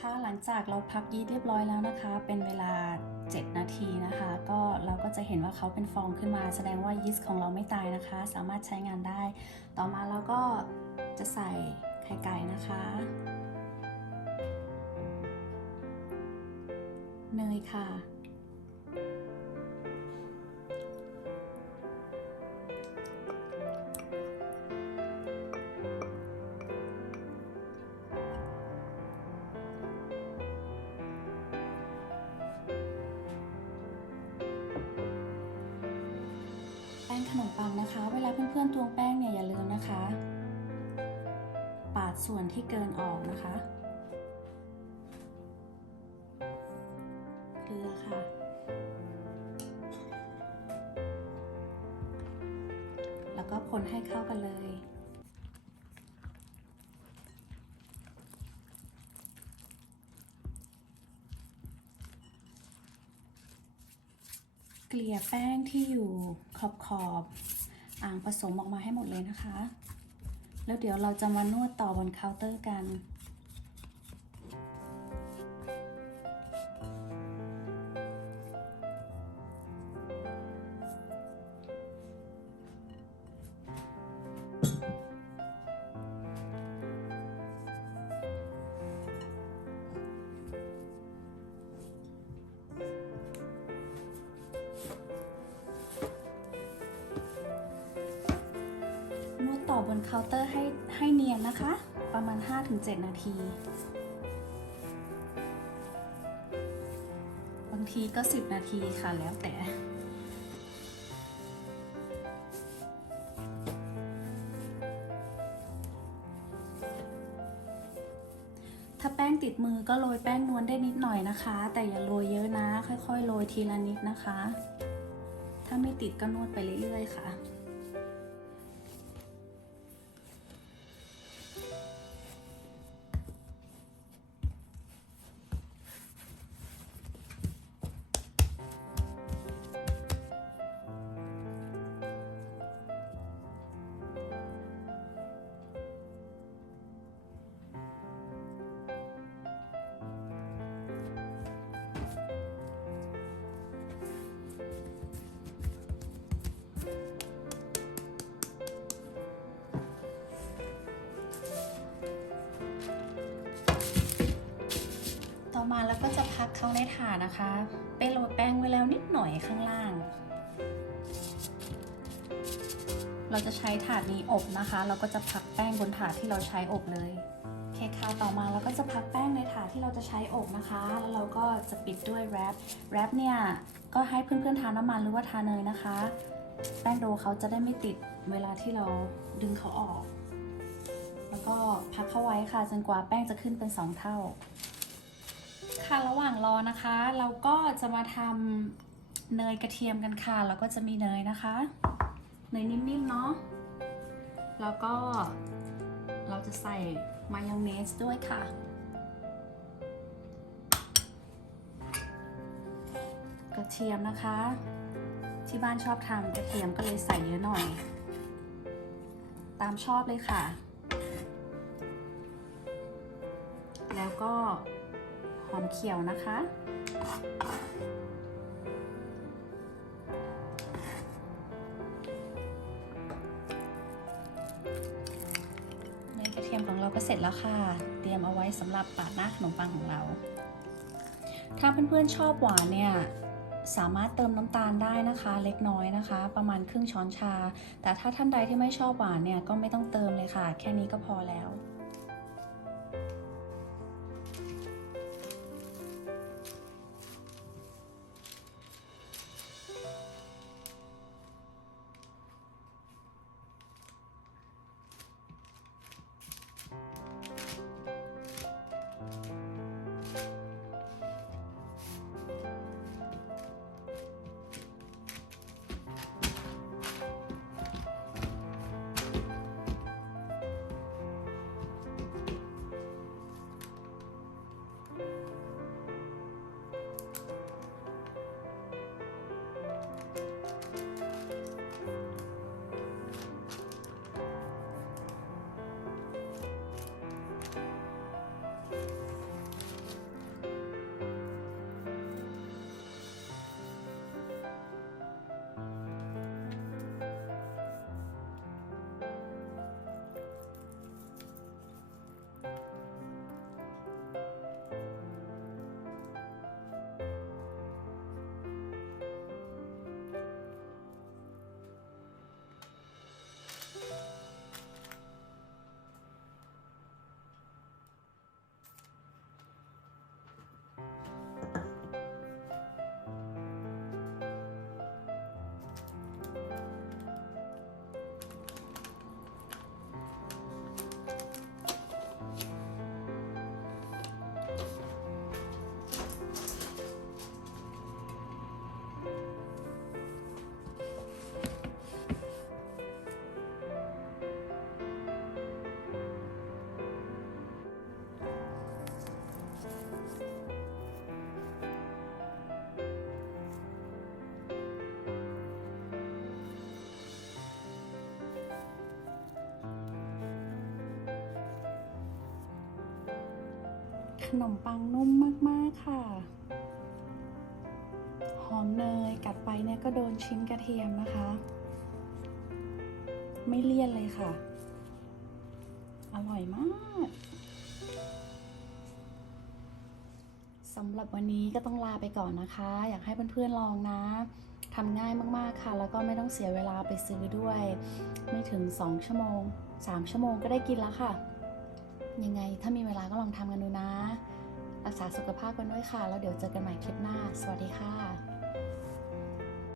ค่ะหลังจากเราพักยีสต์เรียบร้อยแล้วนะคะ เป็นเวลา 7 นาทีนะคะ ก็เราก็จะเห็นว่าเขาเป็นฟองขึ้นมา แสดงว่ายีสต์ของเราไม่ตายนะคะ สามารถใช้งานได้ ต่อมาเราก็จะใส่ไข่ไก่นะคะเนยค่ะ ขนมปังนะคะ เวลาเพื่อนๆตวงแป้งเนี่ยอย่าลืมนะคะ ปาดส่วนที่เกินออกนะคะเกลือค่ะ แล้วก็คนให้เข้ากันเลย เกลี่ยแป้งที่อยู่ขอบขอบอ่างผสมออกมาให้หมดเลยนะคะ แล้วเดี๋ยวเราจะมานวดต่อบนเคาน์เตอร์กัน เคาน์เตอร์ให้ให้เนียนนะคะ ประมาณ 5-7 นาที บางทีก็ 10 นาทีค่ะแล้วแต่ถ้าแป้งติดมือก็โรยแป้งนวลได้นิดหน่อยนะคะ แต่อย่าโรยเยอะนะ ค่อยๆโรยทีละนิดนะคะ ถ้าไม่ติดก็นวดไปเรื่อยๆค่ะ แล้วก็จะพักเขาในถาดนะคะเป้โรยแป้งไว้แล้วนิดหน่อยข้างล่าง เราจะใช้ถาดนี้อบนะคะ เราก็จะพักแป้งบนถาดที่เราใช้อบเลยโอเคค่ะต่อมาเราก็จะพักแป้งในถาดที่เราจะใช้อบนะคะ แล้วเราก็จะปิดด้วยแรปแรปเนี่ยก็ให้เพื่อนๆทาน้ำมันหรือว่าทาเนยนะคะ แป้งโดเขาจะได้ไม่ติดเวลาที่เราดึงเขาออก แล้วก็พักเข้าไว้ค่ะจนกว่าแป้งจะขึ้นเป็น 2 เท่า ค่ะระหว่างรอนะคะ เราก็จะมาทำเนยกระเทียมกันค่ะ แล้วก็จะมีเนยนะคะ เนยนิ่มๆเนาะแล้วก็เราจะใส่มายองเนสด้วยค่ะกระเทียมนะคะ ที่บ้านชอบทำกระเทียมก็เลยใส่เยอะหน่อย ตามชอบเลยค่ะ แล้วก็ หอมเขียวนะคะเนยกระเทียมของเราก็เสร็จแล้วค่ะ เตรียมเอาไว้สำหรับปาดหน้าขนมปังของเรา ถ้าเพื่อนๆชอบหวานเนี่ยสามารถเติมน้ำตาลได้นะคะเล็กน้อยนะคะ ประมาณครึ่งช้อนชา แต่ถ้าท่านใดที่ไม่ชอบหวานเนี่ยก็ไม่ต้องเติมเลยค่ะ แค่นี้ก็พอแล้ว ขนมปังนุ่มมาก ๆ ค่ะ หอมเนยกัดไปเนี่ยก็โดนชิ้นกระเทียมนะคะ ไม่เลี่ยนเลยค่ะ อร่อยมากสำหรับวันนี้ก็ต้องลาไปก่อนนะคะ อยากให้เพื่อนๆลองนะทำง่ายมากๆค่ะ แล้วก็ไม่ต้องเสียเวลาไปซื้อด้วย ไม่ถึง 2 ชั่วโมง 3 ชั่วโมงก็ได้กินแล้วค่ะ ยังไงถ้ามีเวลาก็ลองทำกันดูนะ รักษาสุขภาพกันด้วยค่ะ แล้วเดี๋ยวเจอกันใหม่คลิปหน้า สวัสดีค่ะ